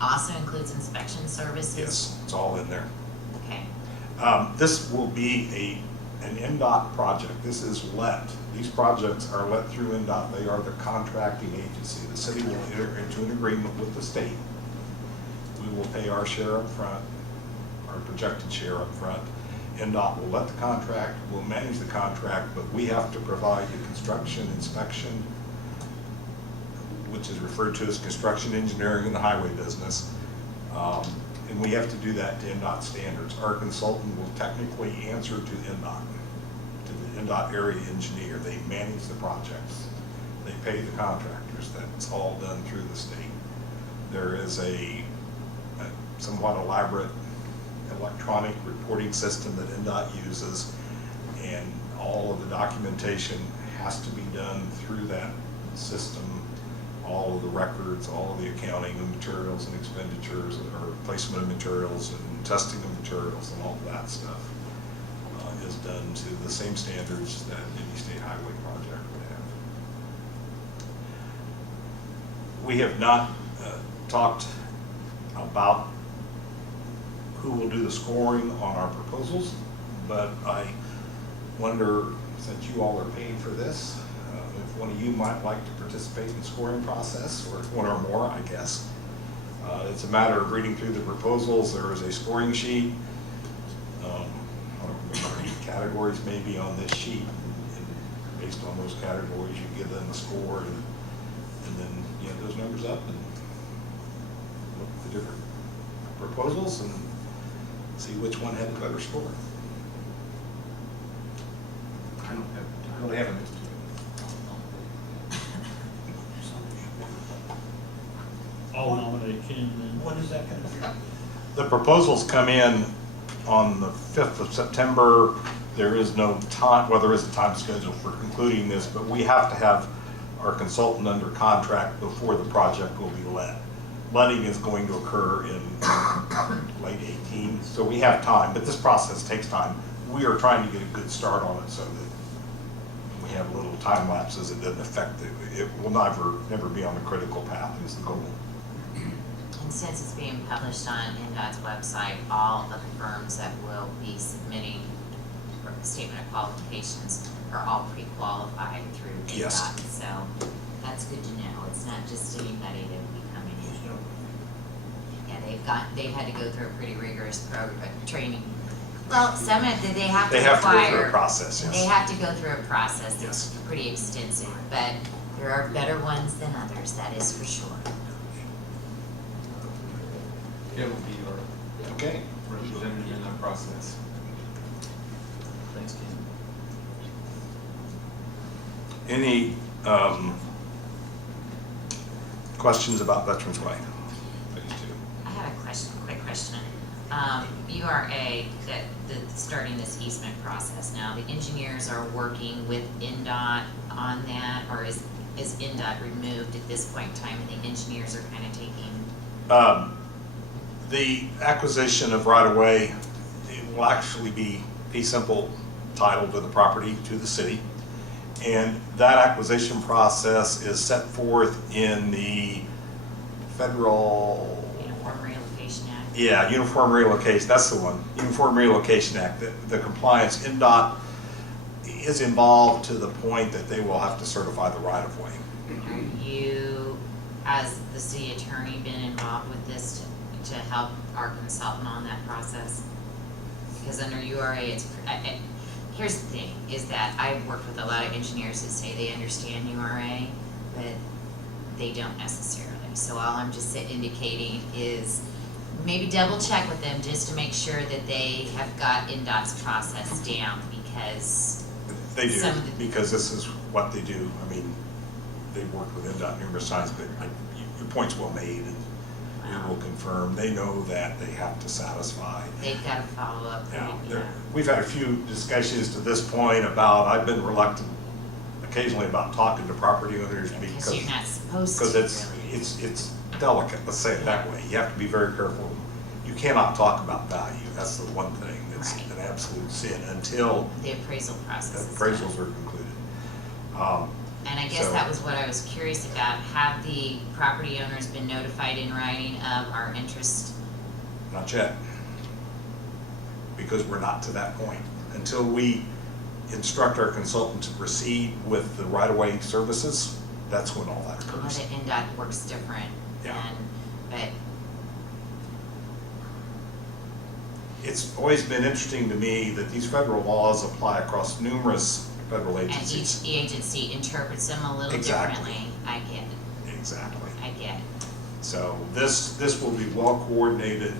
also includes inspection services? Yes, it's all in there. Okay. This will be an NDOT project. This is let. These projects are let through NDOT. They are the contracting agency. The city will enter into an agreement with the state. We will pay our share up front, our projected share up front. NDOT will let the contract, will manage the contract, but we have to provide the construction inspection, which is referred to as construction engineering in the highway business. And we have to do that to NDOT standards. Our consultant will technically answer to NDOT, to the NDOT area engineer. They manage the projects. They pay the contractors. That's all done through the state. There is a somewhat elaborate electronic reporting system that NDOT uses, and all of the documentation has to be done through that system. All of the records, all of the accounting of materials and expenditures, or placement of materials and testing of materials and all of that stuff is done to the same standards that any state highway project would have. We have not talked about who will do the scoring on our proposals, but I wonder, since you all are paying for this, if one of you might like to participate in the scoring process, or one or more, I guess. It's a matter of reading through the proposals. There is a scoring sheet. I don't remember how many categories may be on this sheet, and based on those categories, you give them a score, and then you add those numbers up and look at the different proposals and see which one had the better score. I don't have an All nomination and What is that going to be? The proposals come in on the 5th of September. There is no time, well, there is a time schedule for concluding this, but we have to have our consultant under contract before the project will be let. Letting is going to occur in late 18, so we have time, but this process takes time. We are trying to get a good start on it so that we have little time lapses. It doesn't affect it. It will never be on the critical path is the goal. And since it's being published on NDOT's website, all of the firms that will be submitting for the statement of qualifications are all pre-qualified through NDOT. Yes. So that's good to know. It's not just anybody that will be coming in. Yeah, they've had to go through a pretty rigorous training. Well, some of they have to They have to go through require, a process, yes. they have to go through a process that's Yes. pretty extensive, but there are better ones than others, that is for sure. It will be your Okay. representative in that process. thanks, Ken. Any questions about Veterans Way? Phase 2. I have a question, quick question. URA, that's starting this easement process now, the engineers are working with NDOT on that, or is NDOT removed at this point in time and the engineers are kind of taking? The acquisition of right-of-way, it will actually be a simple title to the property to the city. And that acquisition process is set forth in the federal... Uniform Relocation Act? Yeah, Uniform Relocation, that's the one. Uniform Relocation Act, the compliance. NDOT is involved to the point that they will have to certify the right-of-way. Are you, as the city attorney, been involved with this to help our consultant on that process? Because under URA, here's the thing, is that I've worked with a lot of engineers that say they understand URA, but they don't necessarily. So all I'm just indicating is maybe double check with them just to make sure that they have got NDOT's process down, because They do, because this is what they do. I mean, they've worked with NDOT numerous times, but your point's well made, and we will confirm. They know that they have to satisfy. they've got to follow up. We've had a few discussions to this point about, I've been reluctant occasionally about talking to property owners Because you're not supposed to. because really. it's delicate, let's say it that way. You have to be very careful. You cannot talk about value. That's the one thing that's Right. an absolute sin until The appraisal process. appraisals are concluded. And I guess So- that was what I was curious about. Have the property owners been notified in writing of our interest? Not yet. Because we're not to that point. Until we instruct our consultant to proceed with the right-of-way services, that's when all that I know occurs. that NDOT works different, Yeah. but It's always been interesting to me that these federal laws apply across numerous federal and agencies. each agency interprets them a little Exactly. differently. I get it, Exactly. I get it. So this will be well coordinated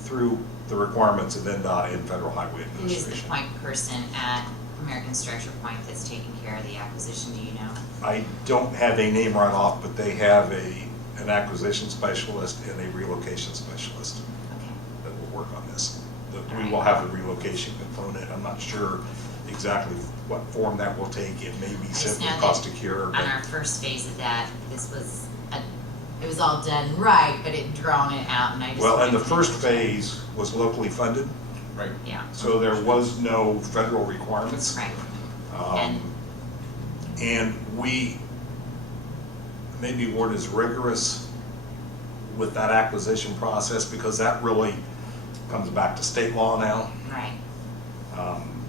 through the requirements of NDOT and Federal Highway Who is the Administration. point person at American Structure Point that's taking care of the acquisition, do you know? I don't have a name right off, but they have an acquisition specialist and a relocation specialist Okay, that will work on this. We Alright. will have a relocation component. I'm not sure exactly what form that will take. It may be I just simply know that cost to cure, on but our first phase of that, it was all done right, but it drawn it out and I just. well, and the wanted to first check. phase was locally funded, Right. Yeah, so there was no federal requirements. right, Um, And we maybe weren't as rigorous with that acquisition process because that really comes back to state law now. right.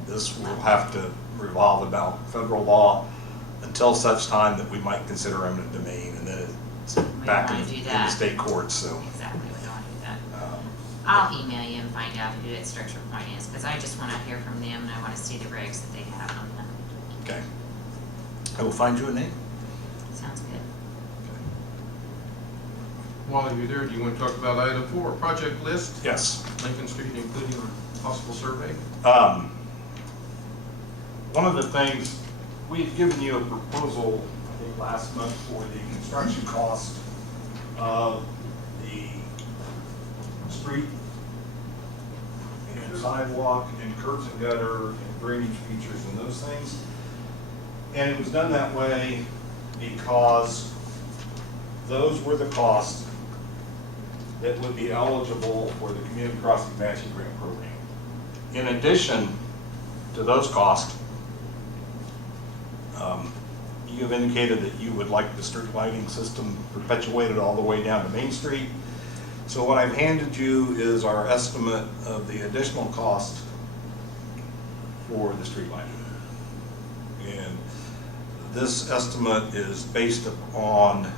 This will have to revolve about federal law until such time that we might consider eminent domain, and then it's back wanna in do in the that. state courts, so. Exactly, we don't wanna do that. um, I'll email you and find out who that structure point is, cause I just wanna hear from them and I wanna see the regs that they have on them. Okay. I will find you a name. Sounds good. While you're there, do you want to talk about item 4, project list, Yes. Lincoln Street, including possible survey? One of the things, we had given you a proposal, I think, last month for the construction cost of the street and sidewalk and curbs and gutter and drainage features and those things. And it was done that way because those were the costs that would be eligible for the Community Crossing Matching Grant Program. In addition to those costs, you have indicated that you would like the street lighting system perpetuated all the way down to Main Street. So what I've handed you is our estimate of the additional cost for the street lighting. And this estimate is based upon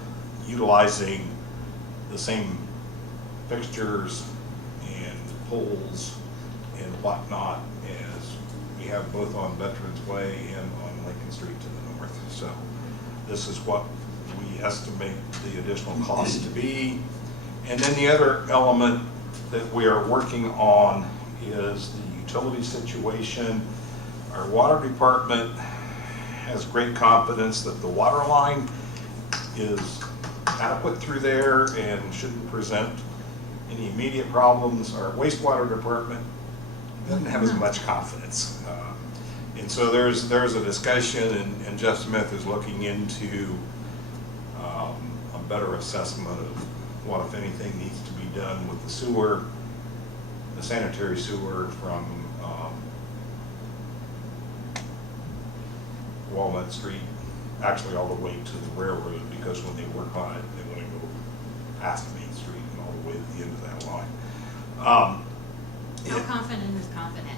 utilizing the same fixtures and poles and whatnot as we have both on Veterans Way and on Lincoln Street to the north. So this is what we estimate the additional cost to be. And then the other element that we are working on is the utility situation. Our water department has great confidence that the water line is adequate through there and shouldn't present any immediate problems. Our wastewater department doesn't have as much confidence. And so there's a discussion, and Jeff Smith is looking into a better assessment of what, if anything, needs to be done with the sewer, the sanitary sewer from Walnut Street, actually all the way to the railroad, because when they work on it, they want to go past Main Street and all the way to the end of that line. How confident is confident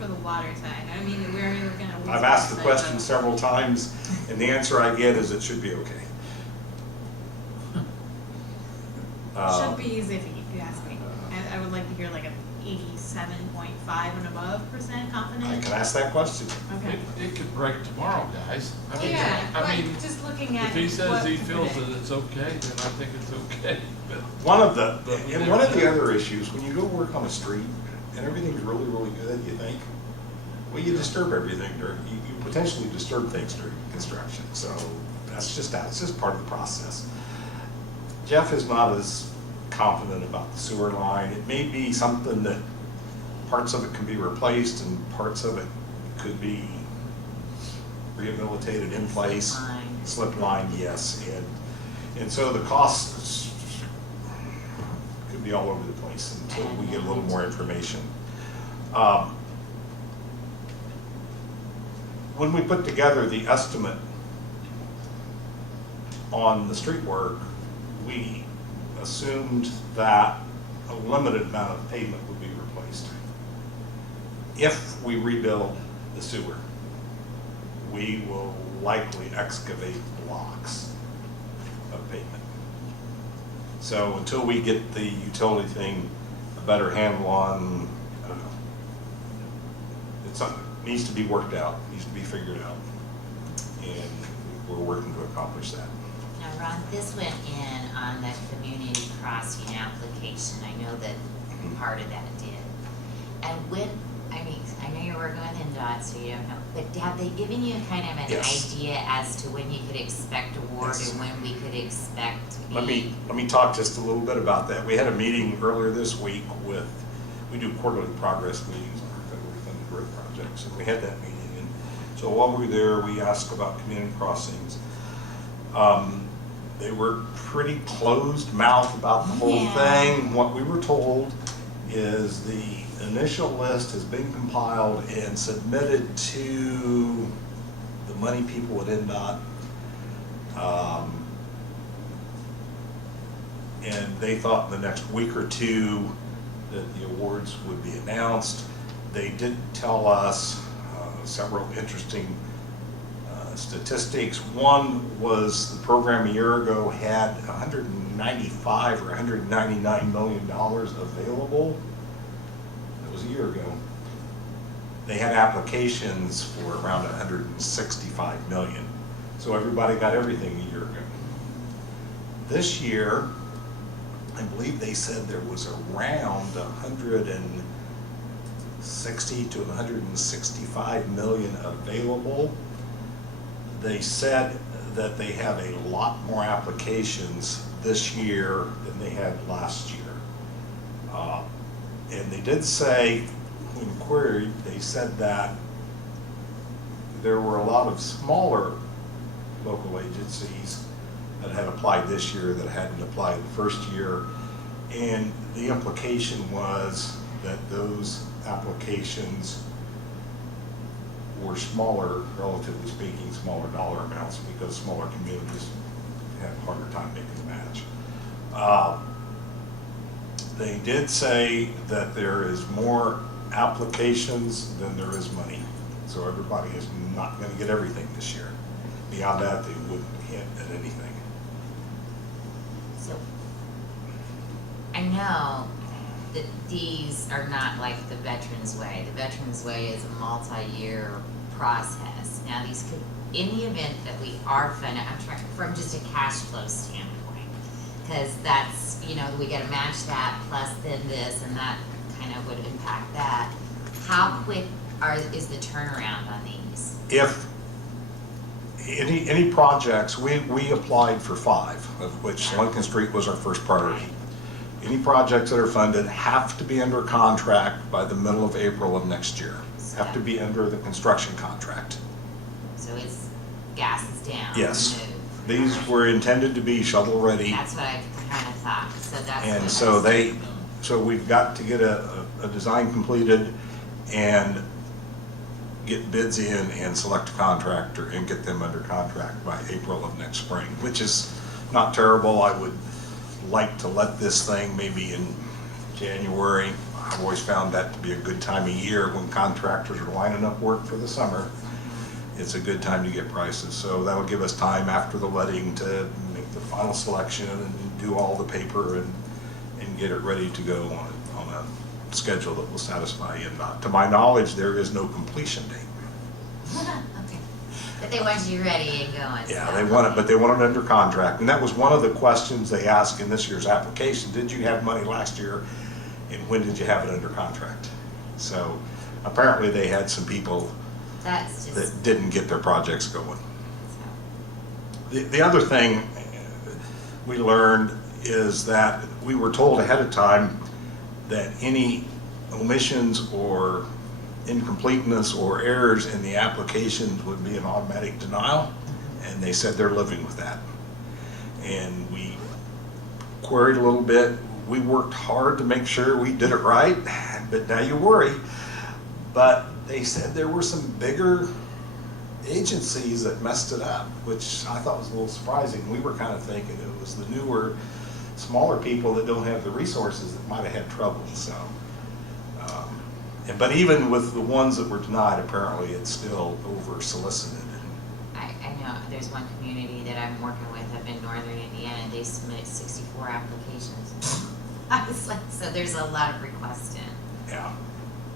for the water side? I mean, where are we looking at? I've asked the side, question though? several times, and the answer I get is it should be okay. Should be easy if you ask me. I would like to hear like a 87.5 and above % confident. I can ask that question. Okay. It could break tomorrow, guys. I mean, Yeah, I mean, like just looking at if he says what he to feels predict. that it's okay, then I think it's okay. But One of the, But we and never one of the know. other issues, when you go work on a street and everything's really, really good, you think, well, you disturb everything during, you potentially disturb things during construction. So that's just part of the process. Jeff is not as confident about the sewer line. It may be something that parts of it can be replaced and parts of it could be rehabilitated in place. Slip line. Slip line, yes. And so the costs could be all over the place until we get a little more information. when we put together the estimate on the street work, we assumed that a limited amount of pavement would be replaced. If we rebuild the sewer, we will likely excavate blocks of pavement. So until we get the utility thing a better handle on, I don't know. It's something that needs to be worked out, needs to be figured out. And we're working to accomplish that. Now, Ron, this went in on the community crossing application. I know that part of that did. And when, I mean, I know you're working with NDOT, so you don't know, but have they given you kind of an Yes. idea as to when you could expect award Yes. and when we could expect to be? Let me talk just a little bit about that. We had a meeting earlier this week with, we do quarterly progress meetings on our federally funded road projects, and we had that meeting. And so while we were there, we asked about community crossings. They were pretty closed mouth about the whole Yeah. thing. What we were told is the initial list has been compiled and submitted to the money people at NDOT. And they thought in the next week or two that the awards would be announced. They did tell us several interesting statistics. One was the program a year ago had $195 or $199 million available. That was a year ago. They had applications for around 165 million. So everybody got everything a year ago. This year, I believe they said there was around 160 to 165 million available. They said that they have a lot more applications this year than they had last year. And they did say, when queried, they said that there were a lot of smaller local agencies that had applied this year that hadn't applied the first year. And the implication was that those applications were smaller, relatively speaking, smaller dollar amounts because smaller communities have a harder time making the match. They did say that there is more applications than there is money. So everybody is not going to get everything this year. Beyond that, they wouldn't hint at anything. So, I know that these are not like the Veterans Way. The Veterans Way is a multi-year process. Now, these could, in the event that we are funded, I'm trying, from just a cash flow standpoint, because that's, you know, we gotta match that plus then this, and that kind of would impact that. How quick is the turnaround on these? If any projects, we applied for 5, of which Lincoln Street was our first priority. Any projects that are funded have to be under contract by the middle of April of next year. Have to be under the construction contract. So it's, gas is down. Yes. move. These were intended to be shovel ready. That's what I kind of thought, so that's. And what so I was- so we've got to get a design completed and get bids in and select a contractor and get them under contract by April of next spring, which is not terrible. I would like to let this thing maybe in January. I've always found that to be a good time of year when contractors are lining up work for the summer. It's a good time to get prices. So that'll give us time after the letting to make the final selection and do all the paper and get it ready to go on a schedule that will satisfy NDOT. To my knowledge, there is no completion date. Okay, but they want you ready and going. Yeah, so, they want it, okay. but they want it under contract. And that was one of the questions they asked in this year's application. Did you have money last year? And when did you have it under contract? So apparently they had some people That's just. that didn't get their projects going. So. The other thing we learned is that we were told ahead of time that any omissions or incompleteness or errors in the applications would be an automatic denial, and they said they're living with that. And we queried a little bit. We worked hard to make sure we did it right, but now you worry. But they said there were some bigger agencies that messed it up, which I thought was a little surprising. We were kind of thinking it was the newer, smaller people that don't have the resources that might have had trouble, so. But even with the ones that were denied, apparently it's still over solicited. I know, there's one community that I'm working with up in northern Indiana, they submitted 64 applications. I was like, so there's a lot of requests in. Yeah.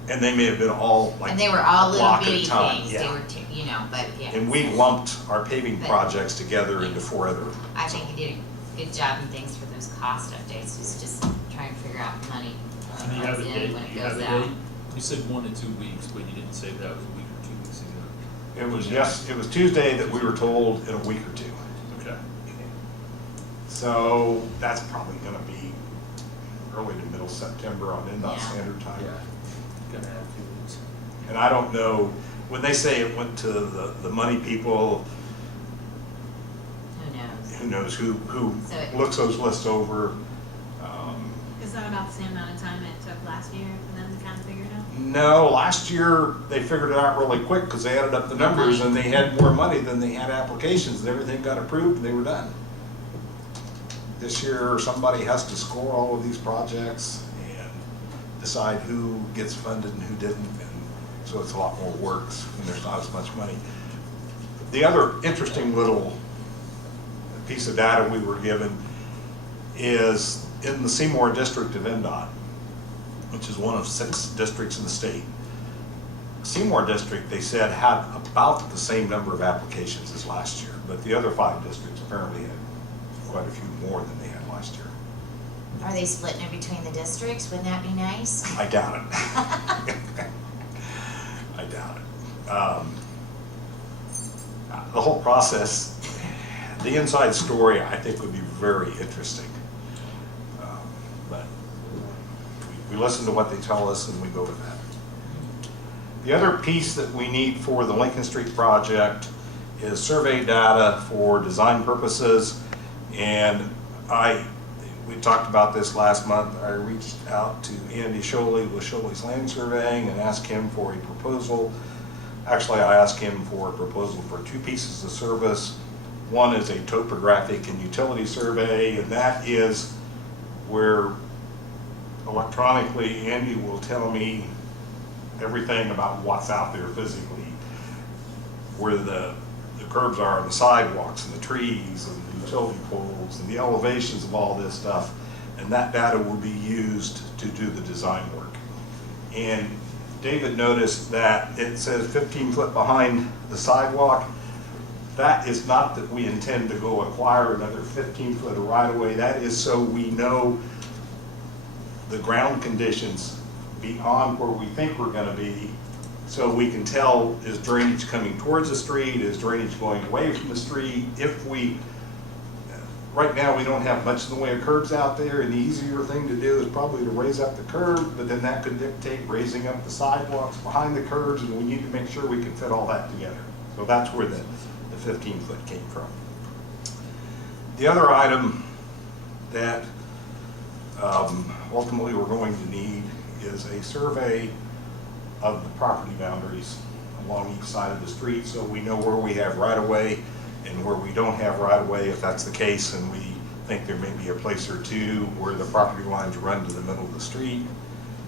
And they may have been all like And they were all a little block at a bitty time, things, yeah. they were, you know, but yeah. And we lumped our paving But- projects together into 4 other. I think you did a good job, and thanks for those cost updates, just trying to figure out money And when you it have comes a in, date, when it you have goes a out. date? You said 1 to 2 weeks, but you didn't say that was a week or 2 weeks ago. It was Tuesday that we were told in a week or 2. Okay. So that's probably gonna be early to middle September on NDOT Yeah. standard time. Gonna have a few weeks. And I don't know, when they say it went to the money people, Who knows? who So it- looks those lists over. Is that about the same amount of time it took last year for them to kind of figure it out? No, last year they figured it out really quick because they added up the numbers and they had more money than they had applications and everything got approved and they were done. This year, somebody has to score all of these projects and decide who gets funded and who didn't, and so it's a lot more work when there's not as much money. The other interesting little piece of data we were given is in the Seymour district of NDOT, which is one of 6 districts in the state. Seymour district, they said, had about the same number of applications as last year, but the other 5 districts apparently had quite a few more than they had last year. Are they splitting it between the districts? Wouldn't that be nice? I doubt it. I doubt it. The whole process, the inside story, I think would be very interesting. But we listen to what they tell us and we go with that. The other piece that we need for the Lincoln Street project is survey data for design purposes. And we talked about this last month. I reached out to Andy Sholey with Sholey's Land Surveying and asked him for a proposal. Actually, I asked him for a proposal for 2 pieces of service. One is a topographic and utility survey, and that is where electronically Andy will tell me everything about what's out there physically, where the curbs are and the sidewalks and the trees and the utility poles and the elevations of all this stuff, and that data will be used to do the design work. And David noticed that it says 15 foot behind the sidewalk. That is not that we intend to go acquire another 15 foot of right of way. That is so we know the ground conditions beyond where we think we're gonna be, so we can tell, is drainage coming towards the street, is drainage going away from the street? Right now we don't have much in the way of curbs out there, and the easier thing to do is probably to raise up the curb, but then that could dictate raising up the sidewalks behind the curbs, and we need to make sure we can fit all that together. So that's where the 15 foot came from. The other item that ultimately we're going to need is a survey of the property boundaries along each side of the street, so we know where we have right of way and where we don't have right of way, if that's the case, and we think there may be a place or two where the property lines run to the middle of the street,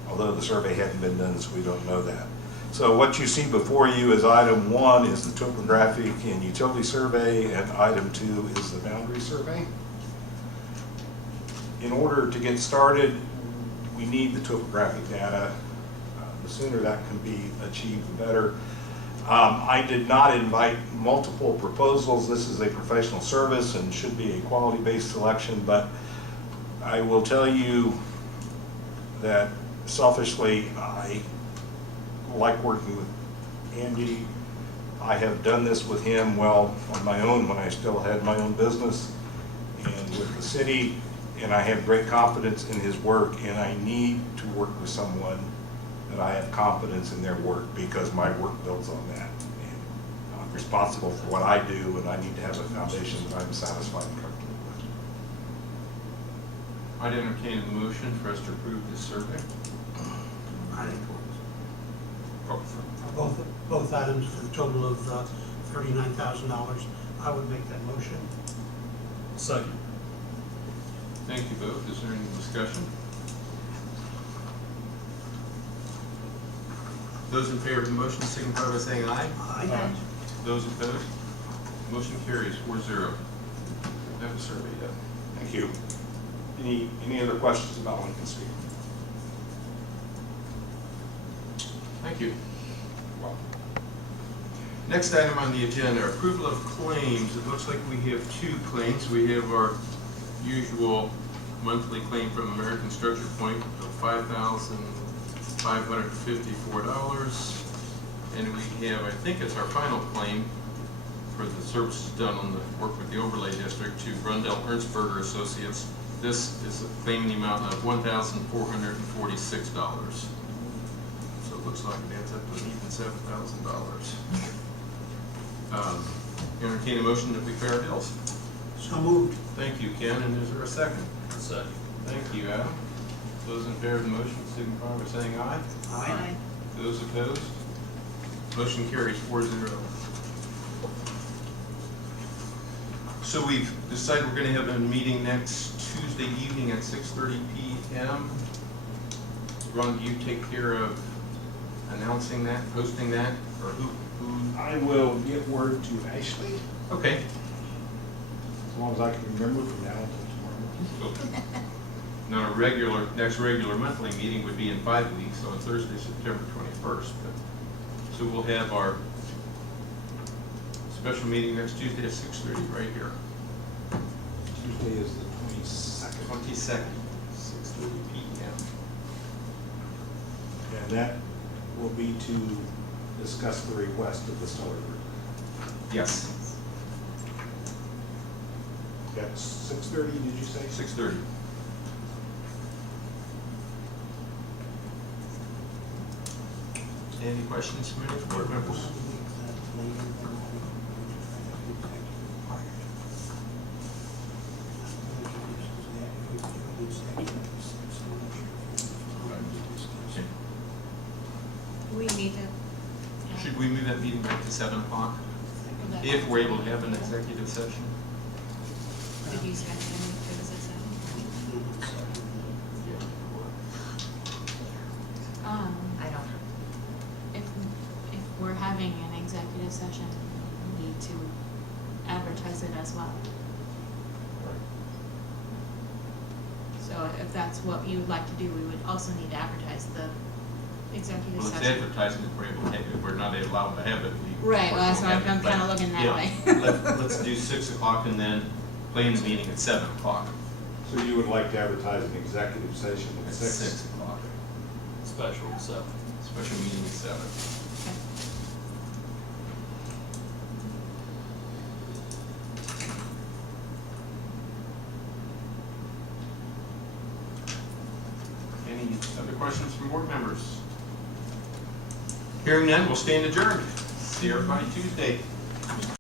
although the survey hadn't been done, so we don't know that. So what you see before you is item 1 is the topographic and utility survey, and item 2 is the boundary survey. In order to get started, we need the topographic data. The sooner that can be achieved, the better. I did not invite multiple proposals. This is a professional service and should be a quality-based selection, but I will tell you that selfishly, I like working with Andy. I have done this with him, well, on my own when I still had my own business and with the city, and I have great confidence in his work, and I need to work with someone that I have confidence in their work because my work builds on that. And I'm responsible for what I do, and I need to have a foundation that I'm satisfied and comfortable with. I'd entertain a motion for us to approve this survey. I think Oh, for both items for a total of $39,000. I would make that motion. Second. Thank you both. Is there any discussion? Those in favor of the motion signify by saying aye. Aye. Those opposed? Motion carries 4-0. Have a survey yet. Thank you. Any other questions about Lincoln Street? Thank you. Next item on the agenda, approval of claims. It looks like we have two claims. We have our usual monthly claim from American Structure Point of $5,554. And we have, I think it's our final claim for the services done on the work with the overlay district to Rundell Ernstberger Associates. This is a claim in the amount of $1,446. So it looks like it adds up to an even $7,000. Entertain a motion that we pay our bills. So moved. Thank you, Ken, and is there a second? Second. Thank you, Adam. Those in favor of the motion signify by saying aye. Aye. Those opposed? Motion carries 4-0. So we've decided we're gonna have a meeting next Tuesday evening at 6:30 p.m. Ron, do you take care of announcing that, posting that, or who? I will get word to Ashley, Okay. as long as I can remember from now until tomorrow. Now, next regular monthly meeting would be in 5 weeks, so on Thursday, September 21st. So we'll have our special meeting next Tuesday at 6:30 right here. Tuesday is the 22nd. 22nd, 6:30 p.m. And that will be to discuss the request of the Stellar Group. Yes, At 6:30, did you say? 6:30. Any questions from any board members? We need to. Should we move that meeting back to 7 o'clock? If we're able to have an executive session? Did you schedule any for this at 7? I don't, If we're having an executive session, we need to advertise it as well. So if that's what you would like to do, we would also need to advertise the executive Well, it's session. advertising if we're able to have it. If we're not allowed to have it, we. Right, well, that's why won't have I'm it. kinda But, looking that yeah, way. Let's do 6 o'clock and then plan the meeting at 7 o'clock. So you would like to advertise an executive session at At 6? 6 o'clock. Special, so. Special meeting at 7. Okay. Any other questions from board members? Hearing none, we'll stand adjourned. See everybody Tuesday.